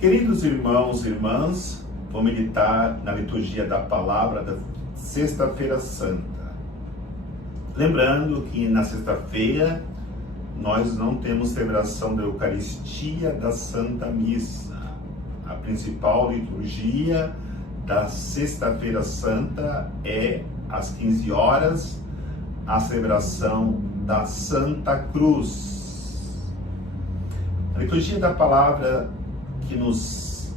Queridos irmãos e irmãs, vou meditar na liturgia da palavra da Sexta-feira Santa. Lembrando que na sexta-feira nós não temos celebração da Eucaristia da Santa Missa. A principal liturgia da Sexta-feira Santa é às 15 horas, a celebração da Santa Cruz. A liturgia da palavra que nos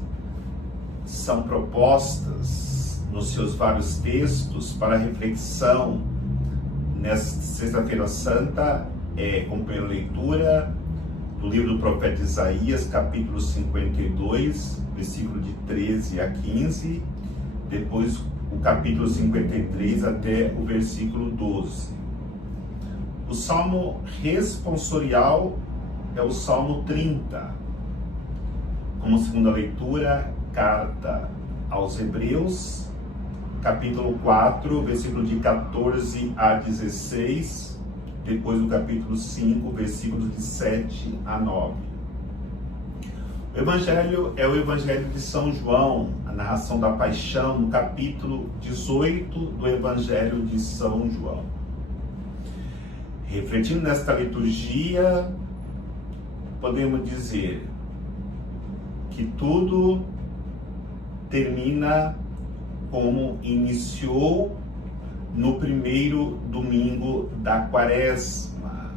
são propostas nos seus vários textos para reflexão nesta Sexta-feira Santa é como primeira leitura do livro do profeta Isaías, capítulo 52, versículo de 13 a 15, depois o capítulo 53 até o versículo 12. O salmo responsorial é o Salmo 30. Como segunda leitura, carta aos Hebreus, capítulo 4, versículo de 14 a 16, depois o capítulo 5, versículos de 7 a 9. O Evangelho é o Evangelho de São João, a narração da paixão, no capítulo 18 do Evangelho de São João. Refletindo nesta liturgia, podemos dizer que tudo termina como iniciou no primeiro domingo da Quaresma.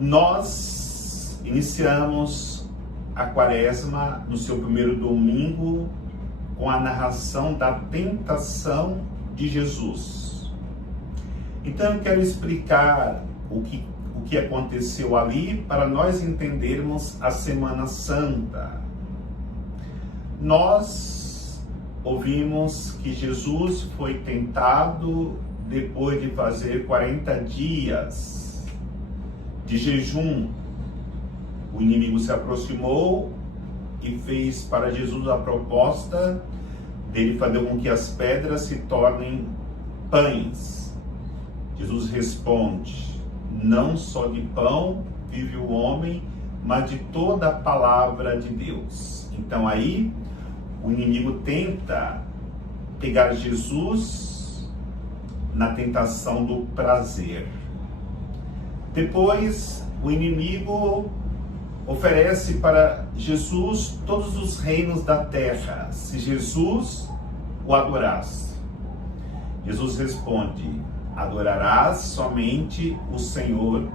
Nós iniciamos a Quaresma no seu primeiro domingo com a narração da tentação de Jesus. Então eu quero explicar o que aconteceu ali para nós entendermos a Semana Santa. Nós ouvimos que Jesus foi tentado depois de fazer 40 dias de jejum. O inimigo se aproximou e fez para Jesus a proposta dele fazer com que as pedras se tornem pães. Jesus responde: não só de pão vive o homem, mas de toda a palavra de Deus. Então aí o inimigo tenta pegar Jesus na tentação do prazer. Depois o inimigo oferece para Jesus todos os reinos da terra, se Jesus o adorasse. Jesus responde: adorarás somente o Senhor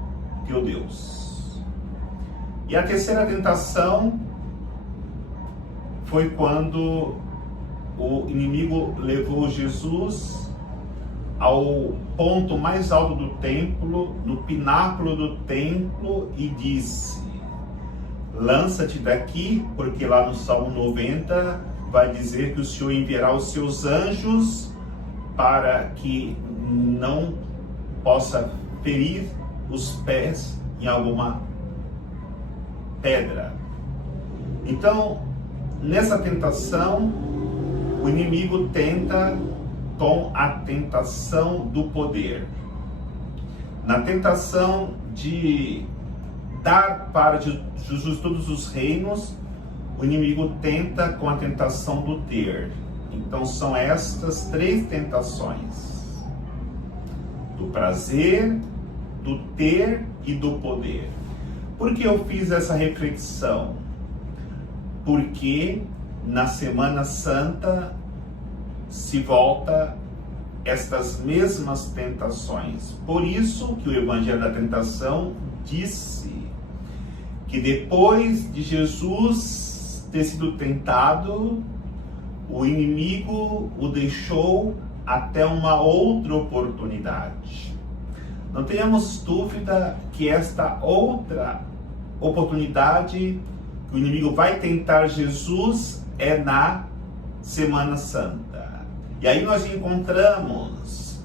teu Deus. E a terceira tentação foi quando o inimigo levou Jesus ao ponto mais alto do templo, no pináculo do templo, e disse: lança-te daqui, porque lá no Salmo 90 vai dizer que o Senhor enviará os seus anjos para que não possa ferir os pés em alguma pedra. Então, nessa tentação, o inimigo tenta com a tentação do poder. Na tentação de dar para Jesus todos os reinos, o inimigo tenta com a tentação do ter. Então, são estas três tentações: do prazer, do ter e do poder. Por que eu fiz essa reflexão? Porque na Semana Santa se volta estas mesmas tentações. Por isso que o Evangelho da Tentação disse que depois de Jesus ter sido tentado, o inimigo o deixou até uma outra oportunidade. Não tenhamos dúvida que esta outra oportunidade que o inimigo vai tentar Jesus é na Semana Santa. E aí nós encontramos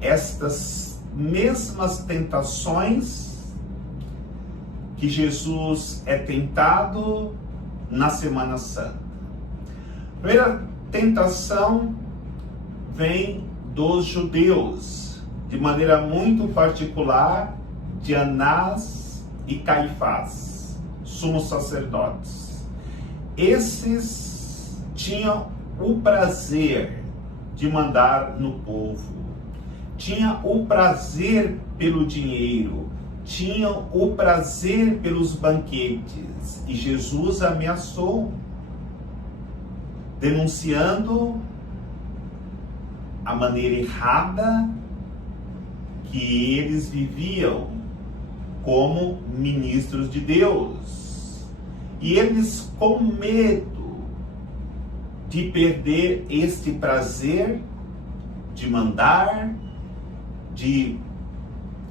estas mesmas tentações que Jesus é tentado na Semana Santa. A primeira tentação vem dos judeus, de maneira muito particular de Anás e Caifás. sumos sacerdotes. Esses tinham o prazer de mandar no povo, tinham o prazer pelo dinheiro, tinham o prazer pelos banquetes. E Jesus ameaçou, denunciando a maneira errada que eles viviam como ministros de Deus. E eles, com medo de perder este prazer de mandar, de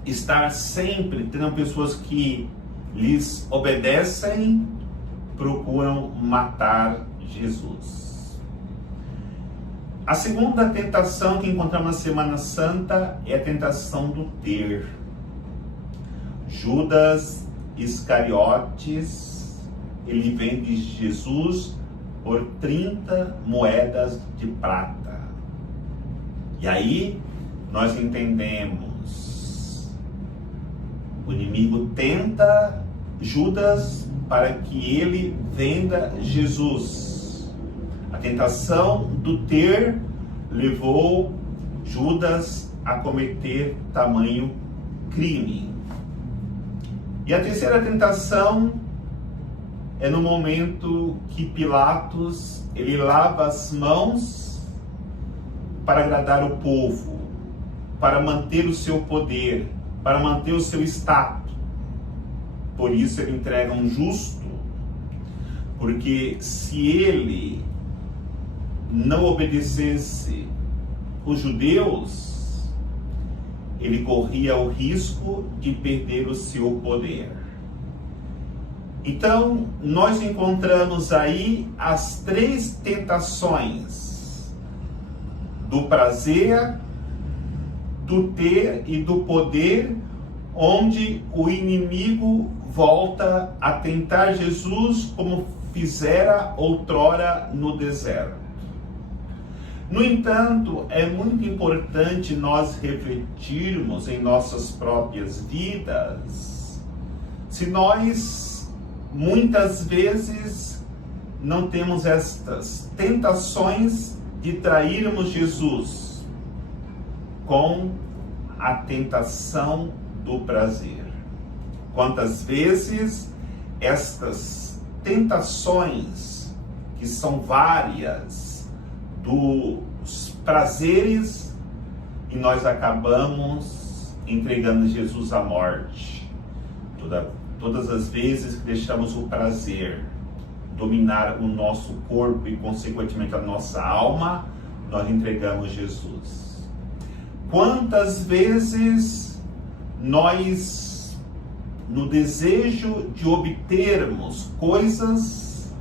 estar sempre tendo pessoas que lhes obedecem, procuram matar Jesus. A segunda tentação que encontramos na Semana Santa é a tentação do ter. Judas Iscariotes, ele vende Jesus por 30 moedas de prata. E aí nós entendemos, o inimigo tenta Judas para que ele venda Jesus. A tentação do ter levou Judas a cometer tamanho crime. E a terceira tentação é no momento que Pilatos, ele lava as mãos para agradar o povo, para manter o seu poder, para manter o seu status. Por isso ele entrega um justo, porque se ele não obedecesse os judeus, ele corria o risco de perder o seu poder. Então, nós encontramos aí as três tentações do prazer, do ter e do poder, onde o inimigo volta a tentar Jesus como fizera outrora no deserto. No entanto, é muito importante nós refletirmos em nossas próprias vidas se nós muitas vezes não temos estas tentações de trairmos Jesus com a tentação do prazer. Quantas vezes estas tentações, que são várias, dos prazeres, e nós acabamos entregando Jesus à morte. Todas as vezes que deixamos o prazer dominar o nosso corpo e consequentemente a nossa alma, nós entregamos Jesus. Quantas vezes nós, no desejo de obtermos coisas,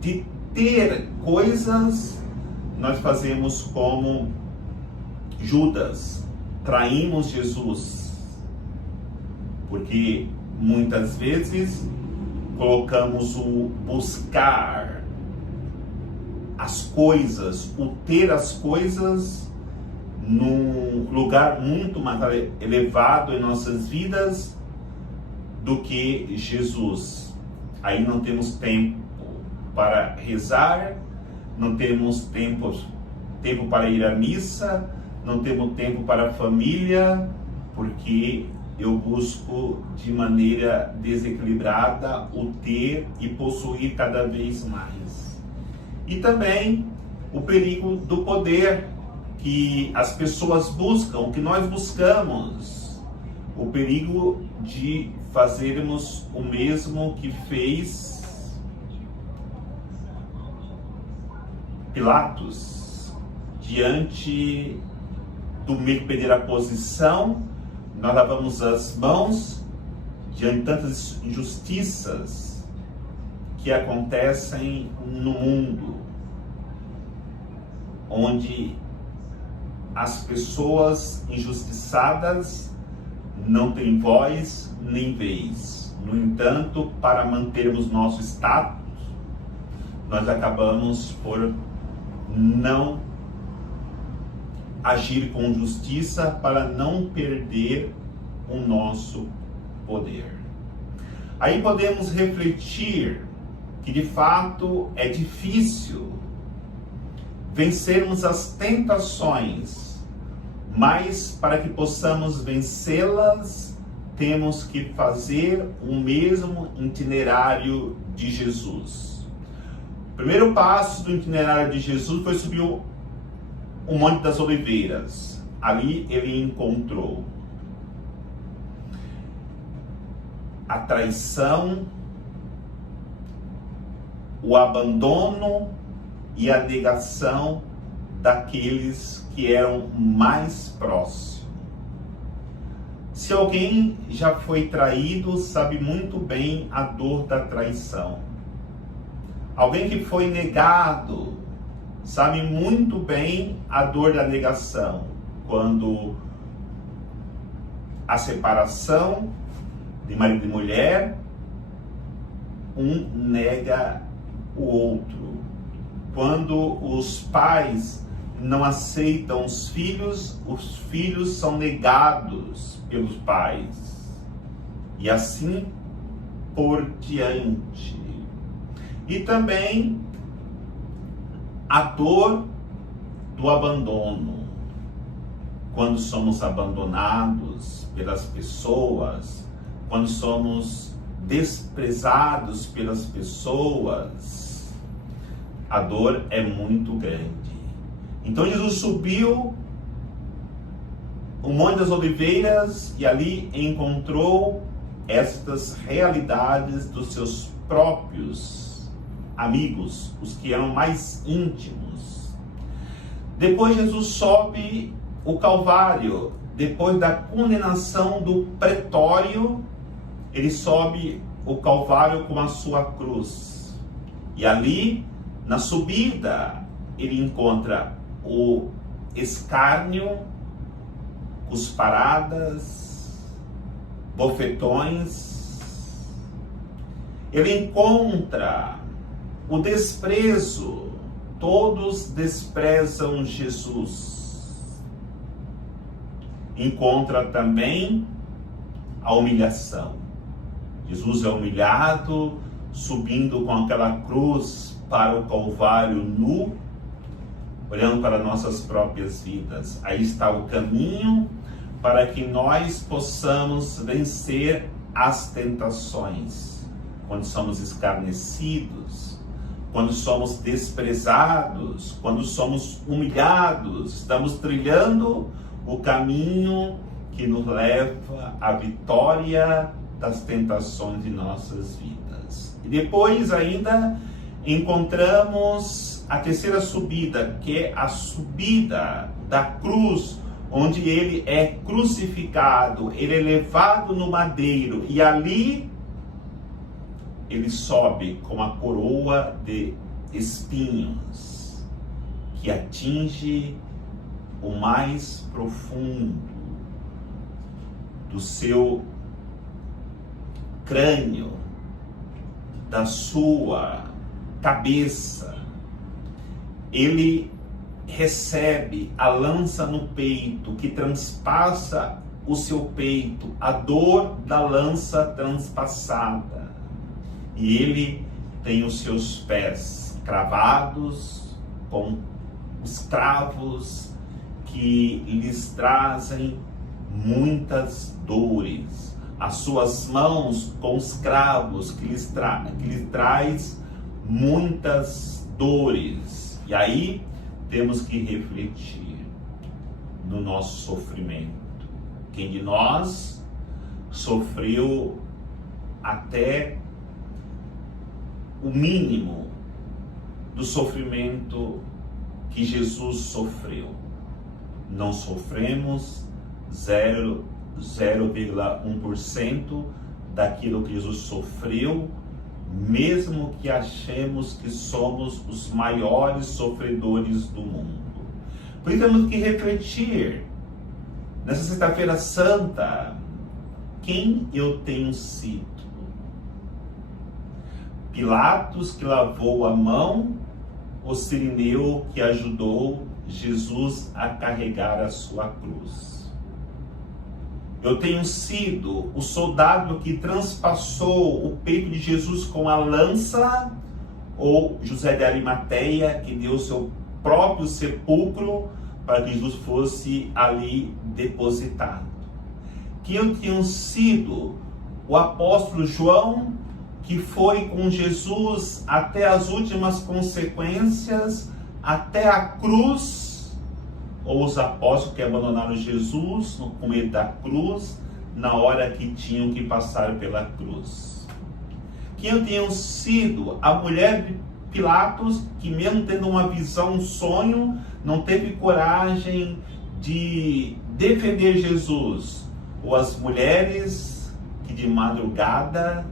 de ter coisas, nós fazemos como Judas, traímos Jesus, porque muitas vezes colocamos o buscar as coisas, o ter as coisas, num lugar muito mais elevado em nossas vidas do que Jesus. Aí não temos tempo para rezar, não temos tempo para ir à missa, não temos tempo para a família, porque eu busco de maneira desequilibrada o ter e possuir cada vez mais. E também o perigo do poder que as pessoas buscam, que nós buscamos, o perigo de fazermos o mesmo que fez Pilatos, diante do medo de perder a posição. Nós lavamos as mãos diante de tantas injustiças que acontecem no mundo, onde as pessoas injustiçadas não têm voz nem vez. No entanto, para mantermos nosso status, nós acabamos por não agir com justiça para não perder o nosso poder. Aí podemos refletir que de fato é difícil vencermos as tentações, mas para que possamos vencê-las, temos que fazer o mesmo itinerário de Jesus. O primeiro passo do itinerário de Jesus foi subir o Monte das Oliveiras. Ali ele encontrou a traição, o abandono e a negação daqueles que eram mais próximos. Se alguém já foi traído, sabe muito bem a dor da traição. Alguém que foi negado, sabe muito bem a dor da negação. Quando a separação de marido e mulher, um nega o outro. Quando os pais não aceitam os filhos são negados pelos pais. E assim por diante. E também a dor do abandono. Quando somos abandonados pelas pessoas, quando somos desprezados pelas pessoas, a dor é muito grande. Então Jesus subiu o Monte das Oliveiras e ali encontrou estas realidades dos seus próprios amigos, os que eram mais íntimos. Depois Jesus sobe o Calvário, depois da condenação do pretório, ele sobe o Calvário com a sua cruz. E ali, na subida, ele encontra o escárnio, cusparadas, bofetões. Ele encontra o desprezo. Todos desprezam Jesus. Encontra também a humilhação. Jesus é humilhado, subindo com aquela cruz para o Calvário nu, olhando para nossas próprias vidas. Aí está o caminho para que nós possamos vencer as tentações. Quando somos escarnecidos, quando somos desprezados, quando somos humilhados, estamos trilhando o caminho que nos leva à vitória das tentações de nossas vidas. E depois ainda encontramos a terceira subida, que é a subida da cruz, onde ele é crucificado, ele é levado no madeiro, e ali ele sobe com a coroa de espinhos, que atinge o mais profundo do seu crânio, da sua cabeça. Ele recebe a lança no peito, que transpassa o seu peito, a dor da lança transpassada. E ele tem os seus pés cravados com os cravos que lhes trazem muitas dores. As suas mãos com os cravos que lhes traz muitas dores. E aí temos que refletir no nosso sofrimento. Quem de nós sofreu até o mínimo do sofrimento que Jesus sofreu? Não sofremos 0,1% daquilo que Jesus sofreu, mesmo que achemos que somos os maiores sofredores do mundo. Por isso temos que refletir, nessa sexta-feira santa, quem eu tenho sido? Pilatos que lavou a mão, ou Cirineu que ajudou Jesus a carregar a sua cruz? Eu tenho sido o soldado que transpassou o peito de Jesus com a lança, ou José de Arimateia, que deu seu próprio sepulcro para que Jesus fosse ali depositado. Que eu tenho sido o apóstolo João, que foi com Jesus até as últimas consequências, até a cruz, ou os apóstolos que abandonaram Jesus no meio da cruz, na hora que tinham que passar pela cruz. Que eu tenho sido a mulher de Pilatos, que mesmo tendo uma visão, um sonho, não teve coragem de defender Jesus, ou as mulheres que de madrugada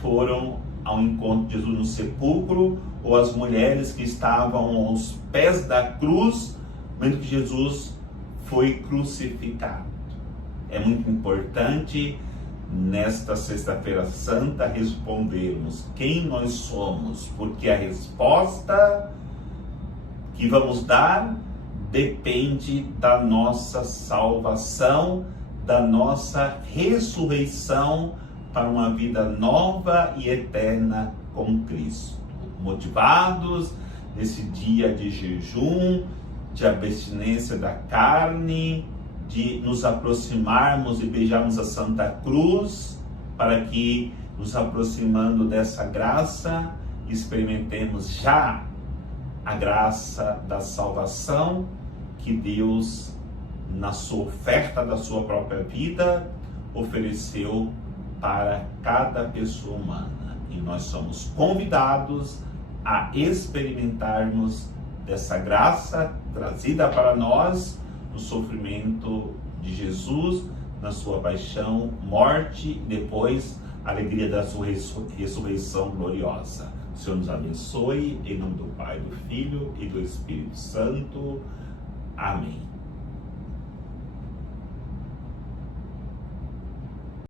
foram ao encontro de Jesus no sepulcro, ou as mulheres que estavam aos pés da cruz, vendo que Jesus foi crucificado. É muito importante nesta Sexta-feira Santa respondermos quem nós somos, porque a resposta que vamos dar depende da nossa salvação, da nossa ressurreição para uma vida nova e eterna com Cristo. Motivados nesse dia de jejum, de abstinência da carne, de nos aproximarmos e beijarmos a Santa Cruz, para que, nos aproximando dessa graça, experimentemos já a graça da salvação que Deus, na sua oferta da sua própria vida, ofereceu para cada pessoa humana. E nós somos convidados a experimentarmos dessa graça trazida para nós no sofrimento de Jesus, na sua paixão, morte e depois a alegria da sua ressurreição gloriosa. O Senhor nos abençoe, em nome do Pai, do Filho e do Espírito Santo. Amém.